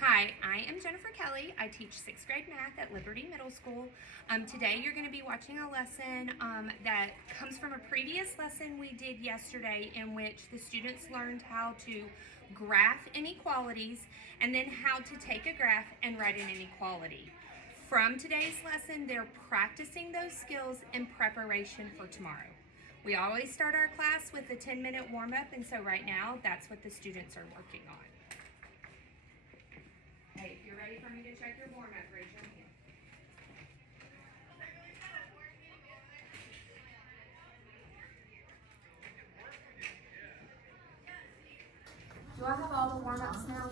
Hi, I am Jennifer Kelley. I teach 6th grade math at Liberty Middle School. Today you're going to be watching a lesson that comes from a previous lesson we did yesterday, in which the students learned how to graph inequalities and then how to take a graph and write an inequality. From today's lesson, they're practicing those skills in preparation for tomorrow. We always start our class with a 10-minute warm-up, and so right now that's what the students are working on. Hey, if you're ready for me to check your warm-up, raise your hand. Do I have all the warm-ups now?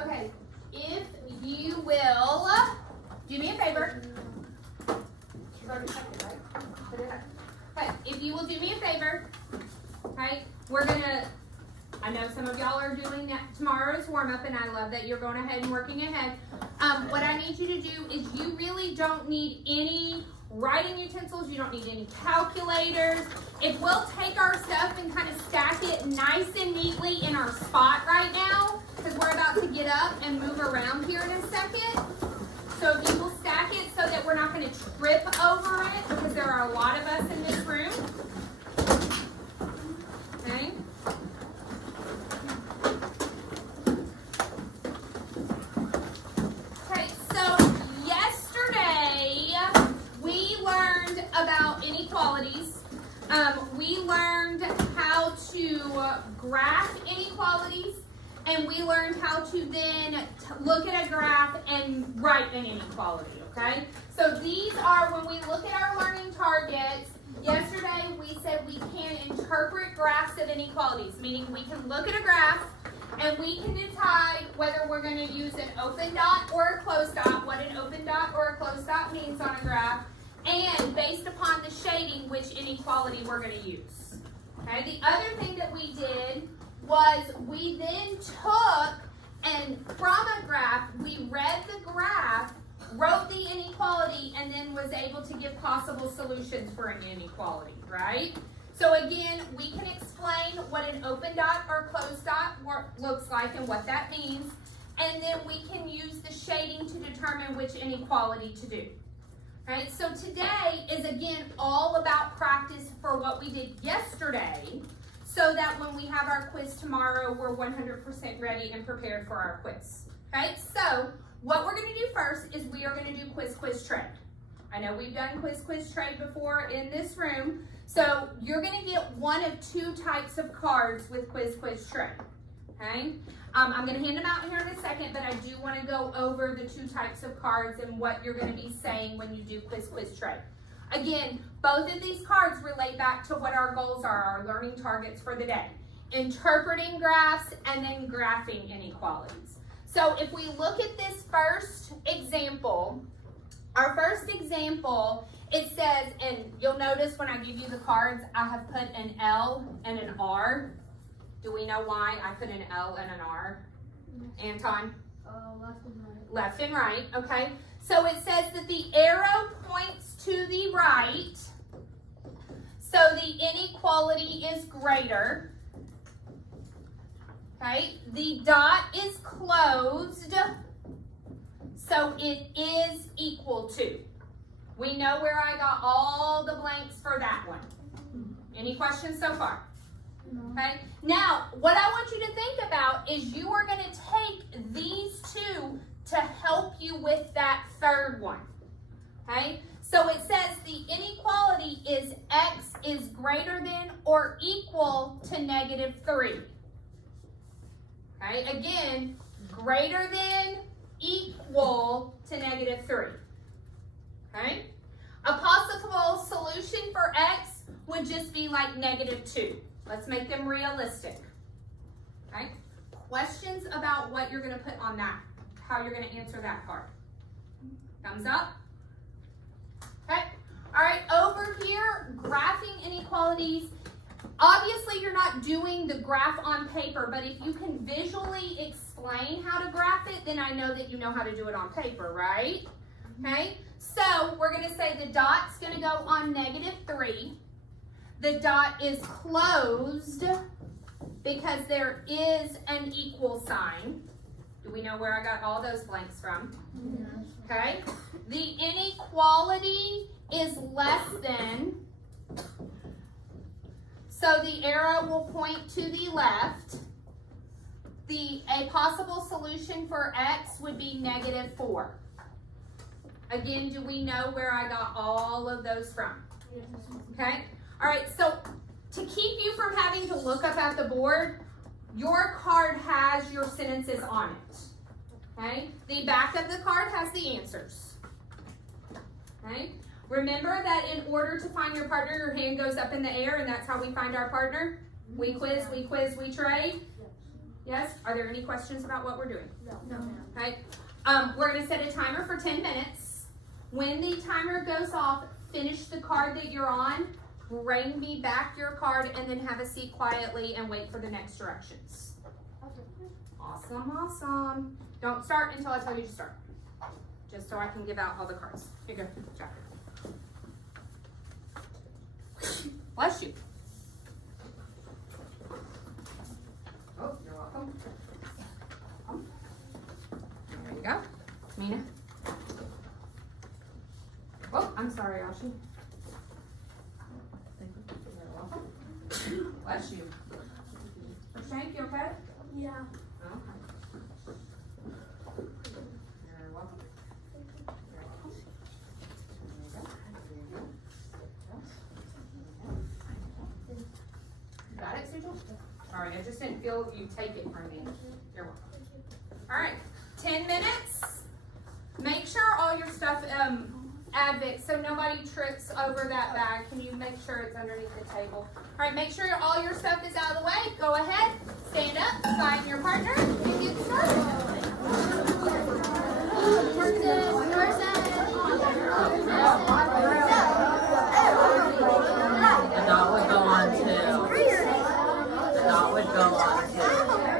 Okay, if you will do me a favor. You've already checked it, right? Put it up. Okay, if you will do me a favor, okay, we're gonna, I know some of y'all are doing that tomorrow's warm-up, and I love that you're going ahead and working ahead. What I need you to do is you really don't need any writing utensils. You don't need any calculators. If we'll take our stuff and kind of stack it nice and neatly in our spot right now, because we're about to get up and move around here in a second. So if you will stack it so that we're not going to trip over it, because there are a lot of us in this room. Okay. Okay, so yesterday we learned about inequalities. We learned how to graph inequalities, and we learned how to then look at a graph and write an inequality, okay? So these are, when we look at our learning targets, yesterday we said we can interpret graphs of inequalities, meaning we can look at a graph and we can decide whether we're going to use an open dot or a closed dot, what an open dot or a closed dot means on a graph, and based upon the shading, which inequality we're going to use. Okay, the other thing that we did was we then took, and from a graph, we read the graph, wrote the inequality, and then was able to give possible solutions for an inequality, right? So again, we can explain what an open dot or closed dot looks like and what that means, and then we can use the shading to determine which inequality to do. Right? So today is again all about practice for what we did yesterday, so that when we have our quiz tomorrow, we're 100% ready and prepared for our quiz. Okay, so what we're going to do first is we are going to do quiz trade. I know we've done quiz trade before in this room, so you're going to get one of two types of cards with quiz trade. Okay, I'm going to hand them out here in a second, but I do want to go over the two types of cards and what you're going to be saying when you do quiz trade. Again, both of these cards relate back to what our goals are, our learning targets for the day. Interpreting graphs and then graphing inequalities. So if we look at this first example, our first example, it says, and you'll notice when I give you the cards, I have put an L and an R. Do we know why I put an L and an R? Anton? Left and right. Left and right, okay. So it says that the arrow points to the right, so the inequality is greater. Okay, the dot is closed, so it is equal to. We know where I got all the blanks for that one. Any questions so far? Okay, now what I want you to think about is you are going to take these two to help you with that third one. Okay, so it says the inequality is x is greater than or equal to -3. Okay, again, greater than, equal to -3. Okay, a possible solution for x would just be like -2. Let's make them realistic. Okay, questions about what you're going to put on that, how you're going to answer that card? Thumbs up. Okay, all right, over here, graphing inequalities. Obviously, you're not doing the graph on paper, but if you can visually explain how to graph it, then I know that you know how to do it on paper, right? Okay, so we're going to say the dot's going to go on -3. The dot is closed because there is an equal sign. Do we know where I got all those blanks from? Okay. The inequality is less than, so the arrow will point to the left. A possible solution for x would be -4. Again, do we know where I got all of those from? Okay. All right, so to keep you from having to look up at the board, your card has your sentences on it. Okay. The back of the card has the answers. Okay. Remember that in order to find your partner, your hand goes up in the air, and that's how we find our partner. We quiz, we trade. Yes? Are there any questions about what we're doing? No. Okay. We're going to set a timer for 10 minutes. When the timer goes off, finish the card that you're on, bring me back your card, and then have a seat quietly and wait for the next directions. Awesome. Don't start until I tell you to start. Just so I can give out all the cards. Here you go. Jack. Bless you. Oh, you're welcome. There you go. Mina. Oh, I'm sorry, Ashi. You're welcome. Bless you. Shank, you okay? Yeah. Okay. You're welcome. You're welcome. You got it, Sujal? All right, I just didn't feel you take it from me. You're welcome. All right, 10 minutes. Make sure all your stuff, Advent, so nobody trips over that bag. Can you make sure it's underneath the table? All right, make sure all your stuff is out of the way. Go ahead, stand up, find your partner, and get started. The dot would go on to. The dot would go on to.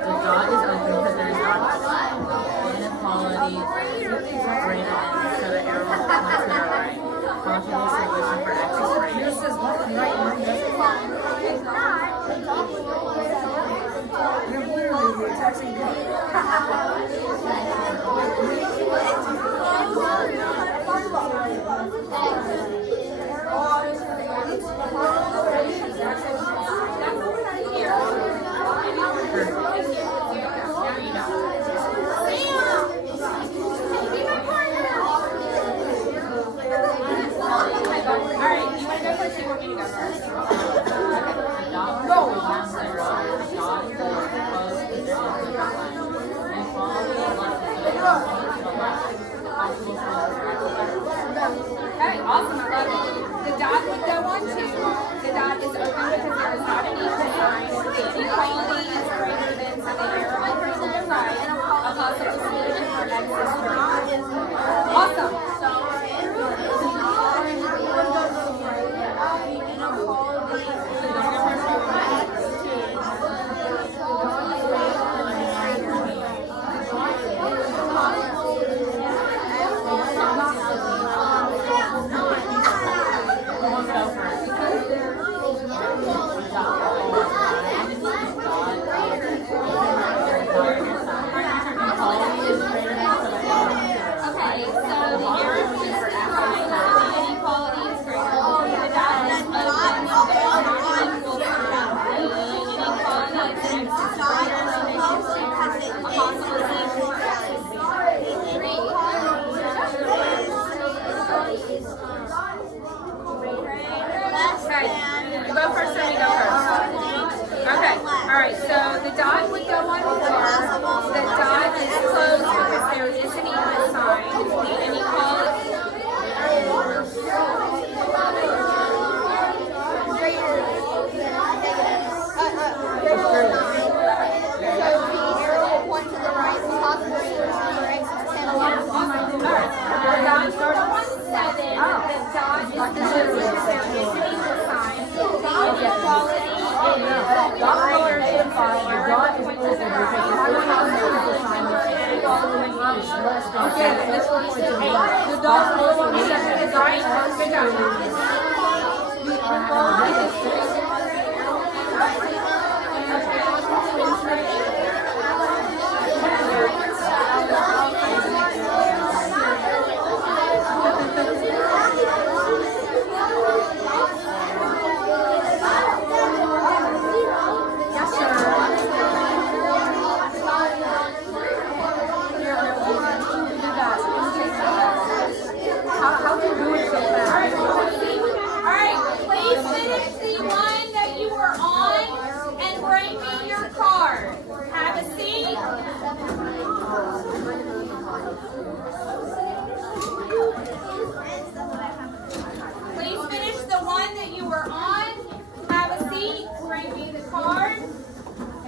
The dot is open because there's not inequality greater than, so the arrow will point to the right. Possible solution for x is greater. Yours says nothing right now. You're literally attaching Okay, awesome. I love it. The dot would go on 2. The dot is open because there is not an equal sign. Equality is greater than, so the arrow will point to the right. A possible solution for x is 3. Awesome.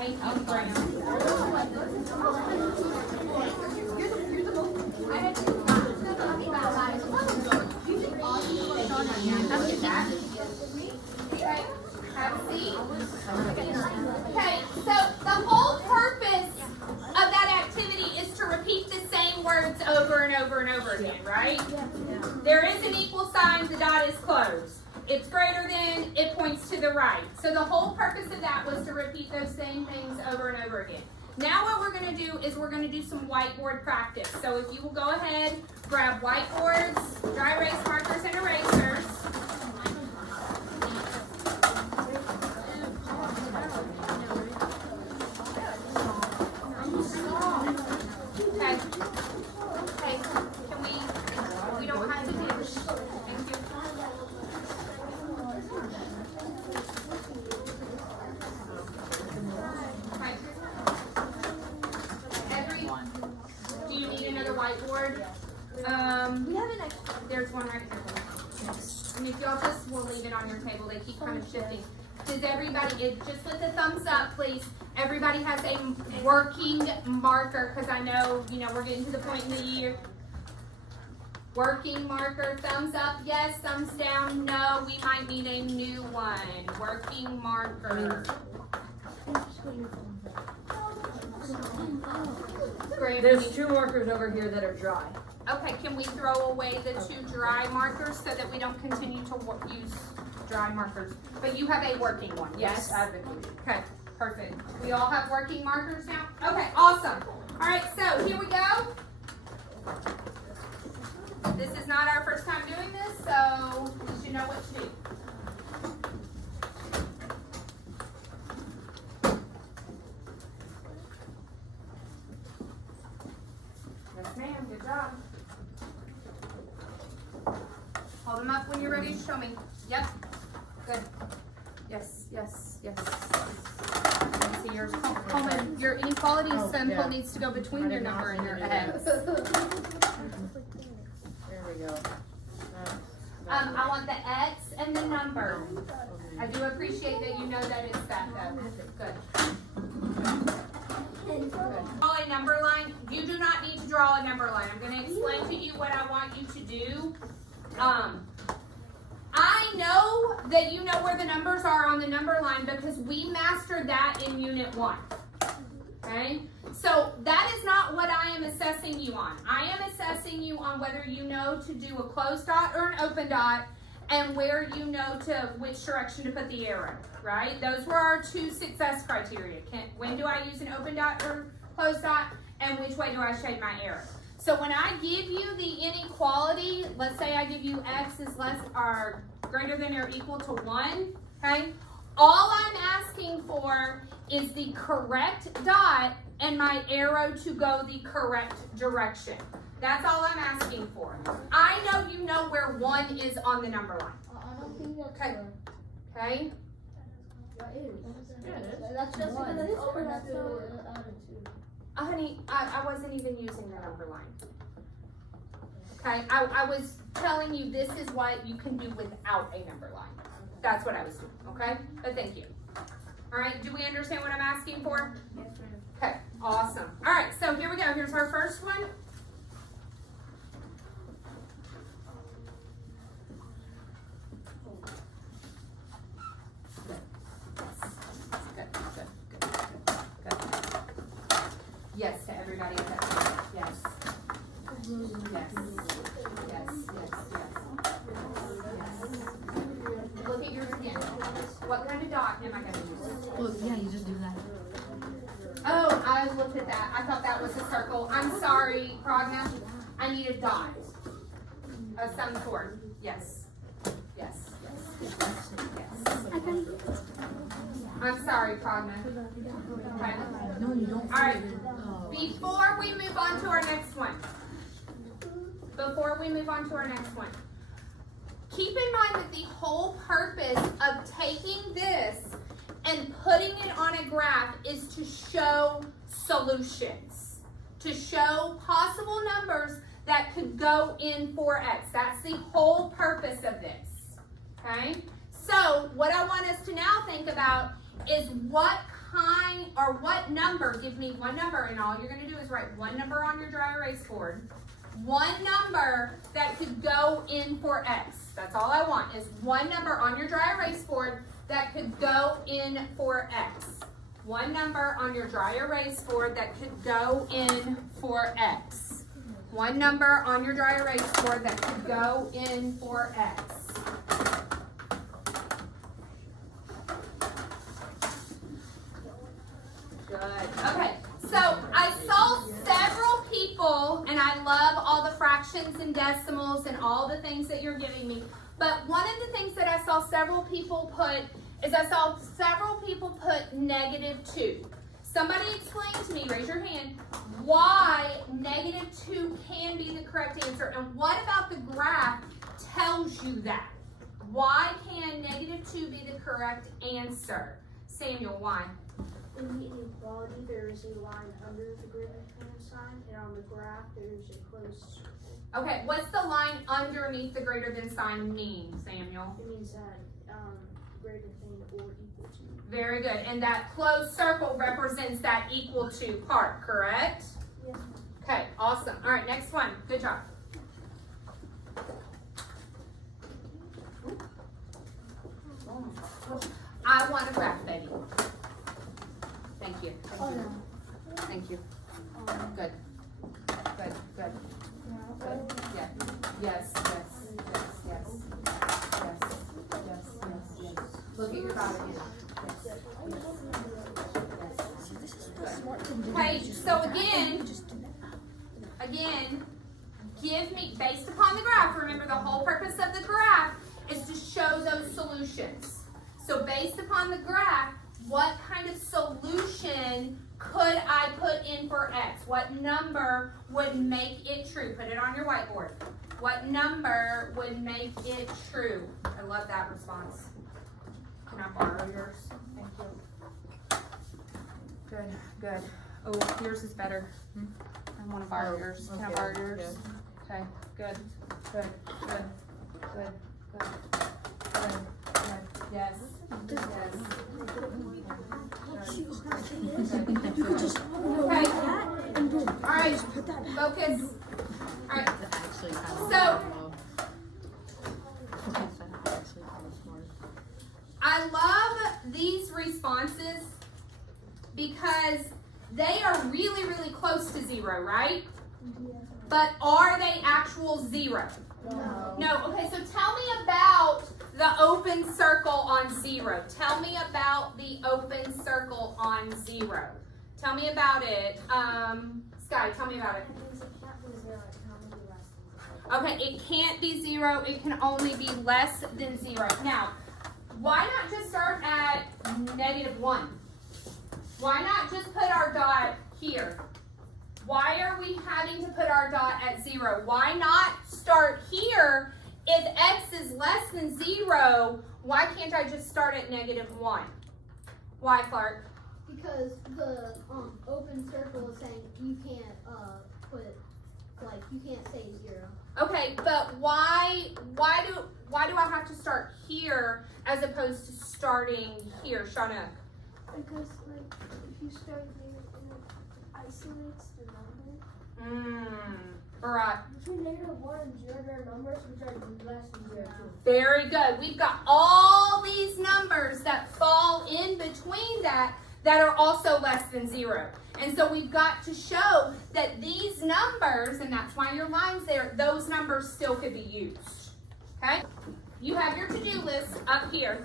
Thank you, Graham. Okay, have a seat. Okay, so the whole purpose of that activity is to repeat the same words over and over and over again, right? There is an equal sign, the dot is closed. It's greater than, it points to the right. So the whole purpose of that was to repeat those same things over and over again. Now what we're going to do is we're going to do some whiteboard practice. So if you will go ahead, grab whiteboards, dry erase markers, and erasers. Okay. Okay. Can we don't have to do this. Thank you. Okay. Everyone. Do you need another whiteboard? We have an extra. There's one right here. And if y'all just will leave it on your table, they keep kind of shifting. Does everybody, just with a thumbs up, please. Everybody has a working marker, because I know, we're getting to the point in the year. Working marker, thumbs up, yes, thumbs down, no, we might need a new one. Working marker. Great. There's 2 markers over here that are dry. Okay, can we throw away the 2 dry markers so that we don't continue to use dry markers? But you have a working one, yes? Okay, perfect. We all have working markers now? Okay, awesome. All right, so here we go. This is not our first time doing this, so we should know what to do. Yes, ma'am, good job. Hold them up when you're ready to show me. Yep. Good. Yes, yes, yes. Let's see yours. Coleman, your inequality symbol needs to go between your number and your X. There we go. I want the X and the number. I do appreciate that you know that it's that though. Good. Draw a number line. You do not need to draw a number line. I'm going to explain to you what I want you to do. I know that you know where the numbers are on the number line because we mastered that in Unit 1. Okay? So that is not what I am assessing you on. I am assessing you on whether you know to do a closed dot or an open dot and where you know to which direction to put the arrow, right? Those were our 2 success criteria. When do I use an open dot or closed dot, and which way do I shape my arrow? So when I give you the inequality, let's say I give you X is less or greater than or equal to 1, okay? All I'm asking for is the correct dot and my arrow to go the correct direction. That's all I'm asking for. I know you know where 1 is on the number line. I don't think that's Okay. Okay? That's just because it is or that's Honey, I wasn't even using the number line. Okay, I was telling you this is what you can do without a number line. That's what I was doing, okay? But thank you. All right, do we understand what I'm asking for? Yes, ma'am. Okay, awesome. All right, so here we go. Here's our first one. Yes, to everybody at that time. Yes. Yes. Yes. Yes. Yes. Yes. Look at yours again. What kind of dot am I going to use? Well, yeah, you just do that. Oh, I looked at that. I thought that was a circle. I'm sorry, Pragna. I need a dot of some sort. Yes. Yes. Yes. Yes. I'm sorry, Pragna. Okay. No, you don't. All right. Before we move on to our next one, keep in mind that the whole purpose of taking this and putting it on a graph is to show solutions, to show possible numbers that could go in 4x. That's the whole purpose of this, okay? So what I want us to now think about is what kind or what number, give me one number, and all you're gonna do is write one number on your dry erase board. One number that could go in for X. That's all I want, is one number on your dry erase board that could go in for X. One number on your dry erase board that could go in for X. One number on your dry erase board that could go in for X. Good. Okay, so I saw several people, and I love all the fractions and decimals and all the things that you're giving me, but one of the things that I saw several people put is -2. Somebody explain to me, raise your hand, why -2 can be the correct answer, and what about the graph tells you that? Why can -2 be the correct answer? Samuel, why? In the inequality, there is a line under the greater than sign, and on the graph, there is a closed circle. Okay, what's the line underneath the greater than sign mean, Samuel? It means that greater than or equal to. Very good. And that closed circle represents that equal to part, correct? Yes. Okay, awesome. All right, next one. Good job. I want a graph, baby. Thank you. Thank you. Good. Good. Good. Good. Yeah. Yes. Yes. Yes. Yes. Yes. Yes. Yes. Yes. Look at your body. Yes. Okay. So again, give me, based upon the graph. Remember, the whole purpose of the graph is to show those solutions. So based upon the graph, what kind of solution could I put in for X? What number would make it true? Put it on your whiteboard. What number would make it true? I love that response. Can I borrow yours? Thank you. Good, good. Oh, yours is better. I want to borrow yours. Can I borrow yours? Okay, good, good, good, good, good, good, good. Yes. Yes. Okay. All right. Focus. All right. So I love these responses because they are really, really close to 0, right? But are they actual 0? No. No. Okay, so tell me about the open circle on 0. Tell me about the open circle on 0. Tell me about it. Sky, tell me about it. Okay, it can't be 0. It can only be less than 0. Now, why not just start at -1? Why not just put our dot here? Why are we having to put our dot at 0? Why not start here? If X is less than 0, why can't I just start at -1? Why, Clark? Because the open circle is saying you can't you can't say 0. Okay, but why do I have to start here as opposed to starting here, Shauna? Because if you start here, it isolates the number. Right. Between -1 and 0, there are numbers which are less than 0 too. Very good. We've got all these numbers that fall in between that are also less than 0. And so we've got to show that these numbers, and that's why your line's there, those numbers still could be used. Okay? You have your to-do list up here.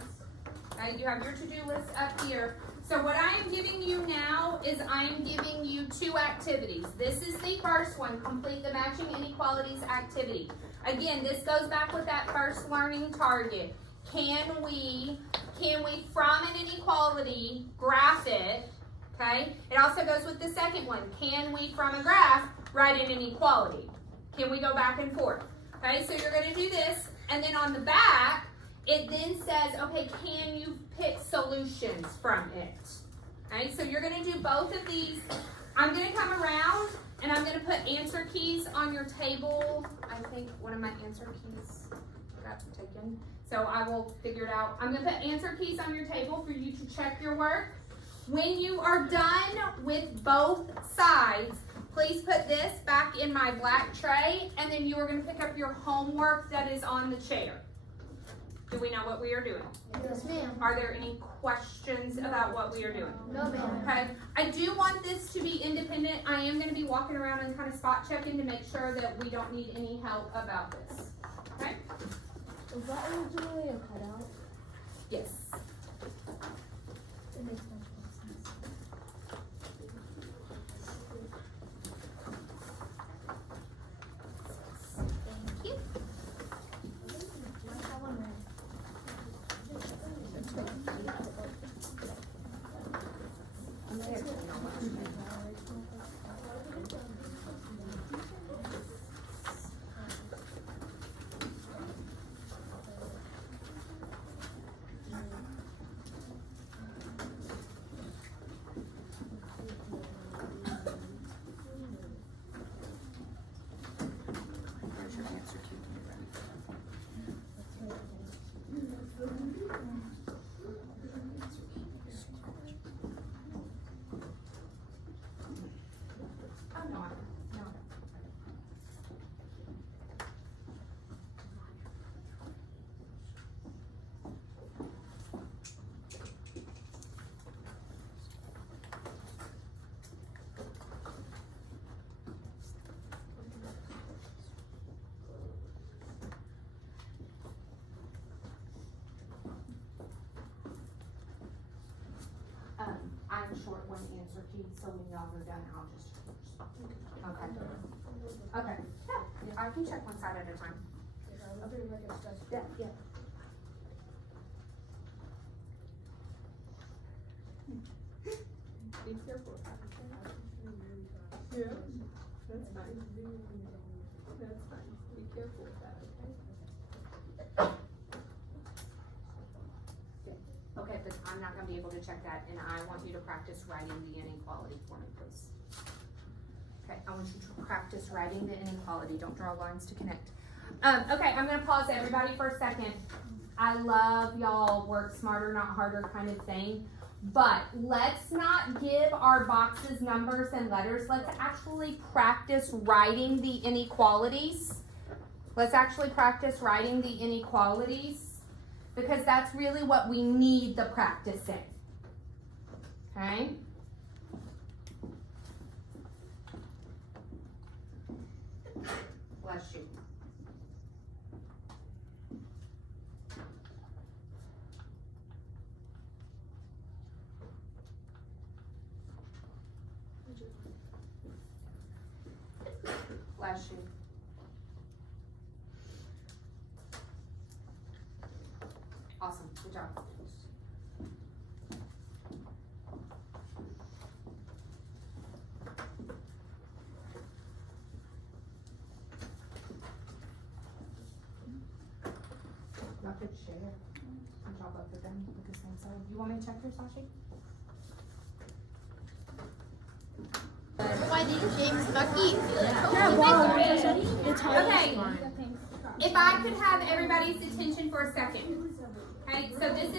Okay? You have your to-do list up here. So what I am giving you now is I am giving you 2 activities. This is the first one, complete the matching inequalities activity. Again, this goes back with that first learning target. Can we from an inequality graph it? Okay. It also goes with the second one. Can we from a graph write an inequality? Can we go back and forth? Okay. So you're going to do this, and then on the back, it then says, okay, can you pick solutions from it? Okay. So you're going to do both of these. I'm going to come around and I'm going to put answer keys on your table. I think one of my answer keys got taken. So I will figure it out. I'm going to put answer keys on your table for you to check your work. When you are done with both sides, please put this back in my black tray, and then you are going to pick up your homework that is on the chair. Do we know what we are doing? Yes, ma'am. Are there any questions about what we are doing? No, ma'am. Okay, I do want this to be independent. I am going to be walking around and kind of spot checking to make sure that we don't need any help about this. Okay? Was that originally a cutout? Yes. It makes much more sense. Thank you. Might have one red. Here's your answer key when you're ready. Oh, no, no. I'm short one answer key, so when y'all are done, I'll just. Okay. Okay. Yeah, I can check one side at a time. Yeah, yeah. Be careful. Yeah, that's fine. That's fine. Be careful with that, okay? Okay, but I'm not gonna be able to check that, and I want you to practice writing the inequality for me, please. Okay, I want you to practice writing the inequality. Don't draw lines to connect. Okay, I'm gonna pause everybody for a second. I love y'all work smarter, not harder kind of thing. But let's not give our boxes numbers and letters. Let's actually practice writing the inequalities. Let's actually practice writing the inequalities, because that's really what we need the practice in. Okay? Bless you. Bless you. Awesome. Good job. Y'all could share. And draw both of them at the same side. You want me to check your Sashi? Why these games Bucky? Okay. If I could have everybody's attention for a second. Okay, so this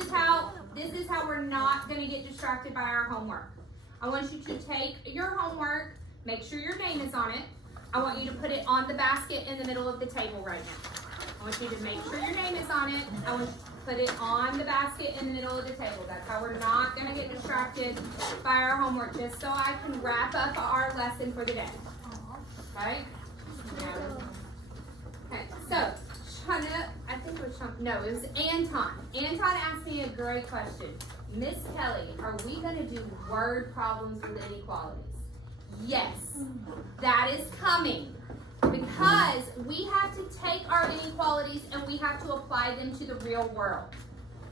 is how we're not gonna get distracted by our homework. I want you to take your homework, make sure your name is on it. I want you to put it on the basket in the middle of the table right now. I want you to make sure your name is on it. I want you to put it on the basket in the middle of the table. That's how we're not gonna get distracted by our homework, just so I can wrap up our lesson for the day. Right? Okay, so Shauna, I think it was Shauna, no, it was Anton. Anton asked me a great question. Miss Kelley, are we gonna do word problems with inequalities? Yes, that is coming, because we have to take our inequalities and we have to apply them to the real world.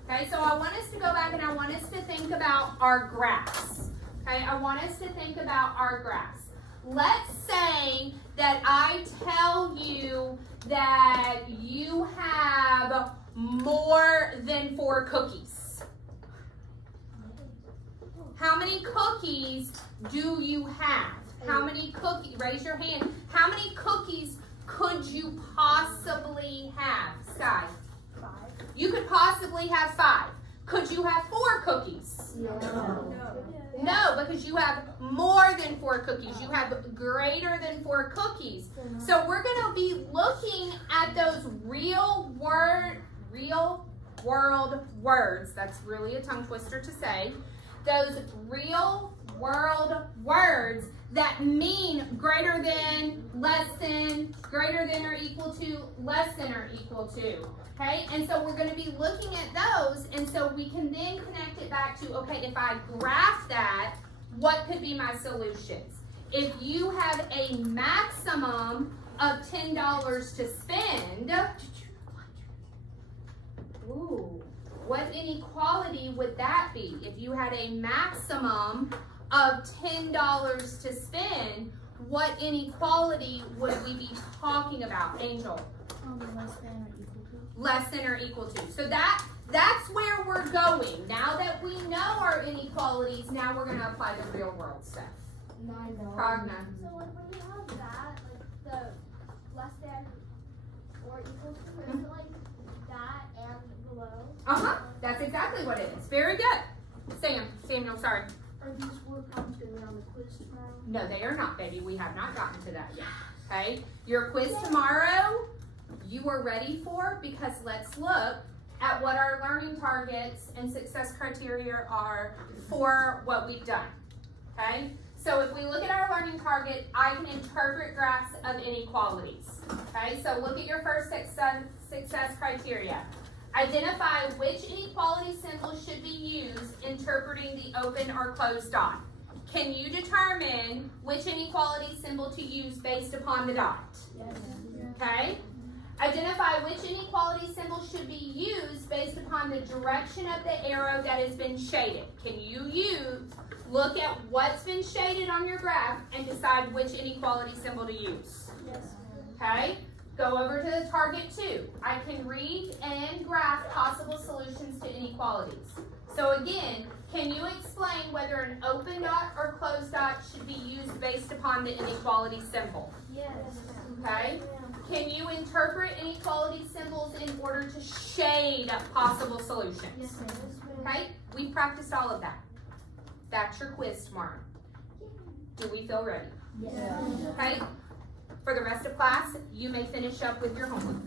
Okay, so I want us to go back and I want us to think about our graphs. Okay, I want us to think about our graphs. Let's say that I tell you that you have more than 4 cookies. How many cookies do you have? How many cookies? Raise your hand. How many cookies could you possibly have, Sky? 5. You could possibly have 5. Could you have 4 cookies? No, because you have more than 4 cookies. You have greater than 4 cookies. So we're going to be looking at those real world words. That's really a tongue twister to say. Those real world words that mean greater than, less than, greater than or equal to, less than or equal to. Okay, and so we're going to be looking at those, and so we can then connect it back to, okay, if I graph that, what could be my solutions? If you have a maximum of $10 to spend, ooh, what inequality would that be? If you had a maximum of $10 to spend, what inequality would we be talking about, Angel? Less than or equal to. So that's where we're going. Now that we know our inequalities, now we're going to apply the real world stuff. Progna. So like when you have that, like the less than or equal to, is it like that and below? That's exactly what it is. Very good. Samuel, sorry. Are these word problems going to be on the quiz tomorrow? No, they are not, baby. We have not gotten to that yet. Okay? Your quiz tomorrow, you are ready for, because let's look at what our learning targets and success criteria are for what we've done. Okay? So if we look at our learning target, I can interpret graphs of inequalities. Okay? So look at your first success criteria. Identify which inequality symbol should be used interpreting the open or closed dot. Can you determine which inequality symbol to use based upon the dot? Yes. Okay? Identify which inequality symbol should be used based upon the direction of the arrow that has been shaded. Can you look at what's been shaded on your graph and decide which inequality symbol to use? Yes. Okay? Go over to the target 2. I can read and graph possible solutions to inequalities. So again, can you explain whether an open dot or closed dot should be used based upon the inequality symbol? Yes. Okay? Can you interpret inequality symbols in order to shade possible solutions? Yes, ma'am. Okay? We practiced all of that. That's your quiz tomorrow. Do we feel ready? Yes. Okay? For the rest of class, you may finish up with your homework.